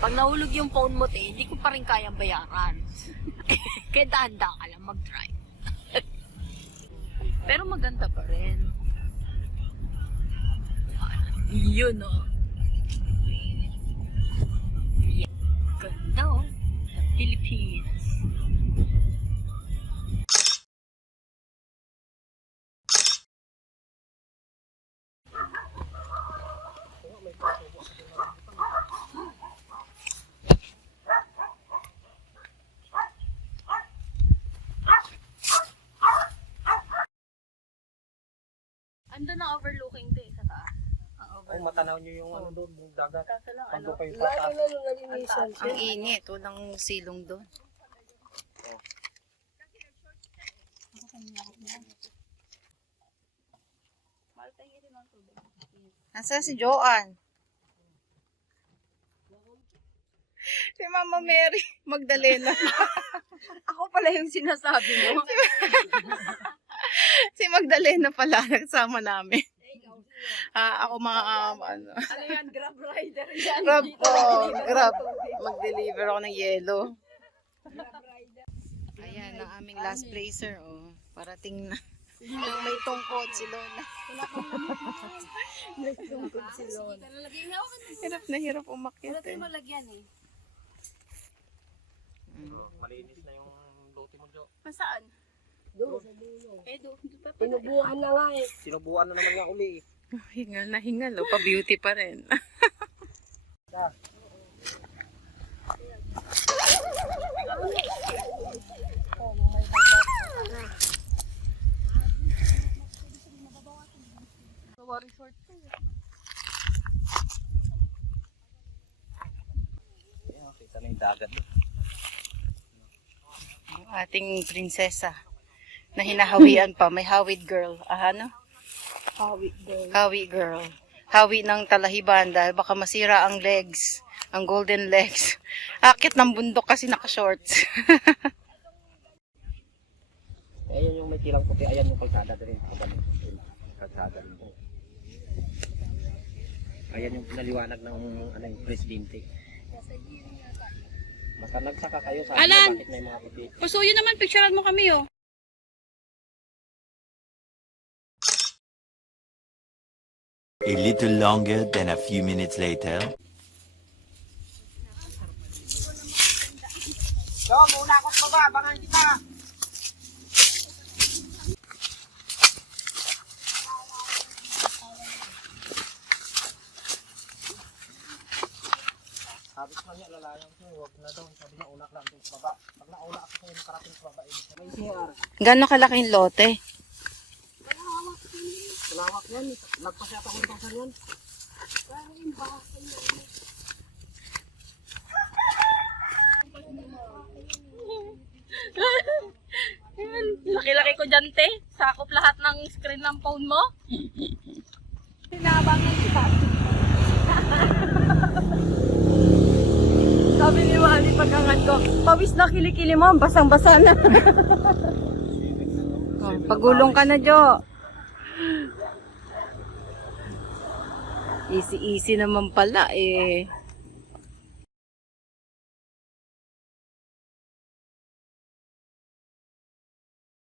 Pag nahulog yung phone mo, te, hindi ko pa rin kayang bayaran. Kaya dahan ka lang mag-drive. Pero maganda pa rin. Yun, oh. Yeah. Ganda, oh. Philippines. Na overlooking din sa taas. Ang Ay, overlooking. matanaw nyo yung ano doon, yung dagat. Kaso lang, ano, Pando kayo sa Lalo taas. na nung nalinisan. Ang init, walang silong doon. Nasa si Joanne? Si Mama Mary Magdalena. Ako pala yung sinasabi mo. Magdalena pala nagsama namin. Ah, ako mga um, ano. Ano yan, grab rider yan. Grab po, grab. Mag-deliver ako ng yelo. Ayan, ang aming last placer, oh. Parating na. Yung may tungkod si Lola. May tungkol si Lola. Hirap na hirap umakyat eh. malagyan eh. Oh, Malinis na yung lote mo, Jo. Saan? Doon sa dulo. Eh, doon. Pinubuhan na nga eh. Sinubuan na naman niya uli eh. Hingal na hingal, oh. Pa-beauty pa rin. Sawa resort to. Ayan, kita na yung dagat doon. Ang ating prinsesa na hinahawian pa. May hawid girl. Ah, ano? Hawit doon. Hawi girl. Hawi ng talahiban dahil baka masira ang legs. Ang golden legs. Akit ng bundok kasi naka-shorts. Ayan yung may tilang puti. Ayan yung kalsada din. Ayan yung kalsada rin po. Ayan yung pinaliwanag ng ano, yung presidente. Basta nagsaka kayo sa Alan! bakit may mga puti. Pasuyo naman, picturean mo kami oh. A little longer than a few minutes later. Jo, muna ako baba. Abangan kita. Sabi ko niya, lalayan ko, huwag na daw. Sabi niya, unak lang doon sa baba. Pag nauna ako sa nakarating sa baba, ibig sabihin, may CR. Gano'ng kalaking lote? Yan. Nagpasya ako ng pasan yan. Laki-laki ko dyan, te. Sakop lahat ng screen ng phone mo. Sabi ni Wally pagkangan ko, pawis na kilikili mo, basang-basa na. Oh, pagulong ka na, Jo. Easy-easy naman pala eh.